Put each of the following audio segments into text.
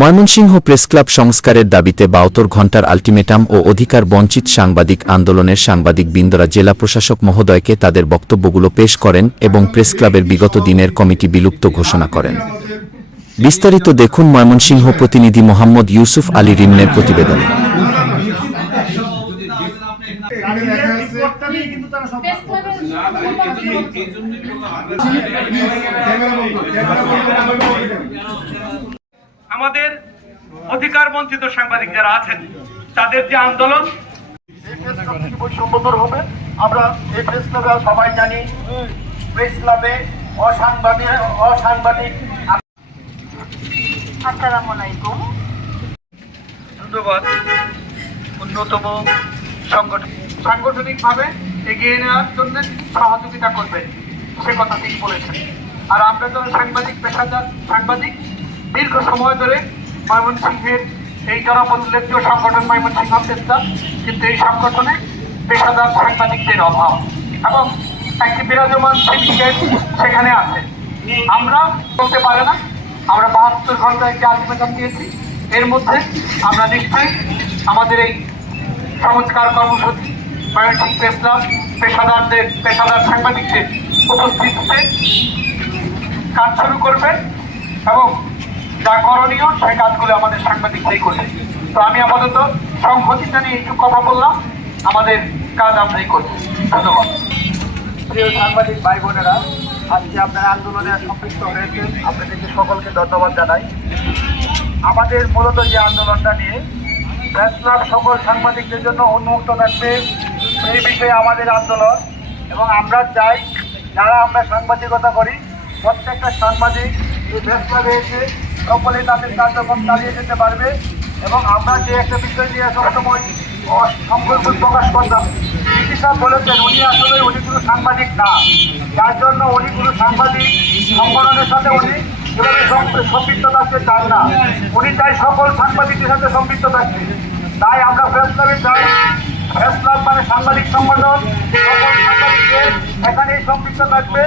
Mymensingh press club সংস্কারের দাবিতে বাউতর ঘণ্টার আলটিমেটাম ও অধিকার বঞ্চিত সাংবাদিক আন্দোলনের সাংবাদিক বৃন্দরা জেলা প্রশাসক মহোদয়কে তাদের বক্তব্যগুলো পেশ করেন এবং প্রেসক্লাবের বিগত দিনের কমিটি বিলুপ্ত ঘোষণা করেন। বিস্তারিত দেখুন ময়মনসিংহ প্রতিনিধি মোহাম্মদ ইউসুফ আলী রিমনের প্রতিবেদনে। এখানে আমাদের অধিকার বঞ্চিত সাংবাদিক যারা আছেন তাদের যে আন্দোলন এই প্রেস হবে। আমরা এই প্রেস ক্লাবে সবাই জানি প্রেস ক্লাবে অসাংবাদিক অসাংবাদিক। আসসালামু আলাইকুম। ধন্যবাদ। অন্যতম সংগঠন সাংগঠনিকভাবে এগিয়ে নেওয়ার জন্য সহযোগিতা করবেন। সে কথা তিনি বলেছেন। আর আমরা যারা সাংবাদিক পেশাদার সাংবাদিক দীর্ঘ সময় ধরে ময়মনসিংহের এই জনপ্রতিনিধিত্ব সংগঠন ময়মনসিংহ চেষ্টা কিন্তু এই সংগঠনে পেশাদার সাংবাদিকদের অভাব এবং একটি বিরাজমান সিন্ডিকেট সেখানে আছে। আমরা বলতে পারে না, আমরা বাহাত্তর ঘণ্টা একটি আলটিমেটাম দিয়েছি। এর মধ্যে আমরা নিশ্চয়ই আমাদের এই সংস্কার কর্মসূচি ময়মনসিংহ প্রেস ক্লাব পেশাদারদের, পেশাদার সাংবাদিকদের উপস্থিতিতে কাজ শুরু করবেন এবং যা করণীয়, সেই কাজগুলো আমাদের সাংবাদিকরাই করবে তো আমি আপাতত সংহতি জানিয়ে একটু কথা বললাম। আমাদের কাজ আমরাই করব ধন্যবাদ। প্রিয় সাংবাদিক ভাই বোনেরা, আজকে আপনারা আন্দোলনে সম্পৃক্ত হয়েছেন। আপনাদেরকে সকলকে ধন্যবাদ জানাই। আমাদের মূলত যে আন্দোলনটা নিয়ে প্রেস সকল সাংবাদিকদের জন্য উন্মুক্ত থাকবে এই বিষয়ে আমাদের আন্দোলন। এবং আমরা চাই, যারা আমরা সাংবাদিকতা করি, প্রত্যেকটা সাংবাদিক এই ক্লাবে এসে সকলে তাদের কার্যক্রম চালিয়ে যেতে পারবে এবং আমরা যে একটা বিষয় নিয়ে সবসময় সংকল্প প্রকাশ করতাম চিকিৎসা বলেছেন, উনি আসলে উনি কোনো সাংবাদিক না। যার জন্য উনি কোনো সাংবাদিক সংগঠনের সাথে উনি সম্পৃক্ত থাকতে চান না। উনি চাই সকল সাংবাদিকদের সাথে সম্পৃক্ত থাকতে। তাই আমরা প্রেস ক্লাবে চাই প্রেস ক্লাব মানে সাংবাদিক সংগঠন সকল এই এখানে সম্পৃক্ত থাকবে।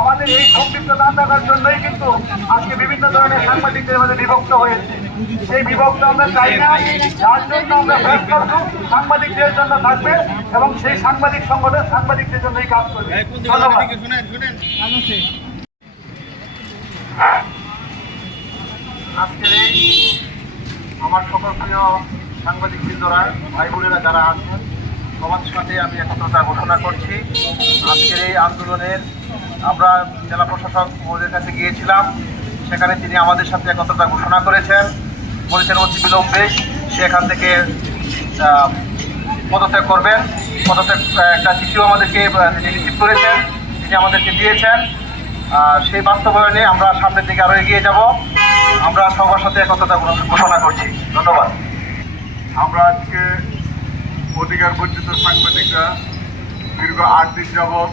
আমাদের এই সম্পৃক্ত না থাকার জন্যই কিন্তু আজকে বিভিন্ন ধরনের সাংবাদিকদের মধ্যে বিভক্ত হয়েছে। সেই বিভক্ত আমরা চাই না যার জন্য আমরা প্রেস ক্লাব সাংবাদিকদের জন্য থাকবে এবং সেই সাংবাদিক সংগঠন সাংবাদিকদের জন্যই কাজ করবে। আজকের এই আমার সকল প্রিয় সাংবাদিক বৃন্দরা ভাই বোনেরা যারা আছেন সবার সাথে আমি একত্রতা ঘোষণা করছি। এই আন্দোলনের আমরা জেলা প্রশাসক মহোদয়ের কাছে গিয়েছিলাম। সেখানে তিনি আমাদের সাথে একত্রতা ঘোষণা করেছেন। বলেছেন অতি বিলম্বে সে এখান থেকে পদত্যাগ করবেন। পদত্যাগ একটা চিঠিও আমাদেরকে রিসিভ করেছেন। তিনি আমাদেরকে দিয়েছেন। সেই বাস্তবায়নে আমরা সামনের দিকে আরও এগিয়ে যাব। আমরা সবার সাথে একত্রতা ঘোষণা করছি। ধন্যবাদ। আমরা আজকে অধিকার বঞ্চিত সাংবাদিকরা দীর্ঘ আট দিন যাবৎ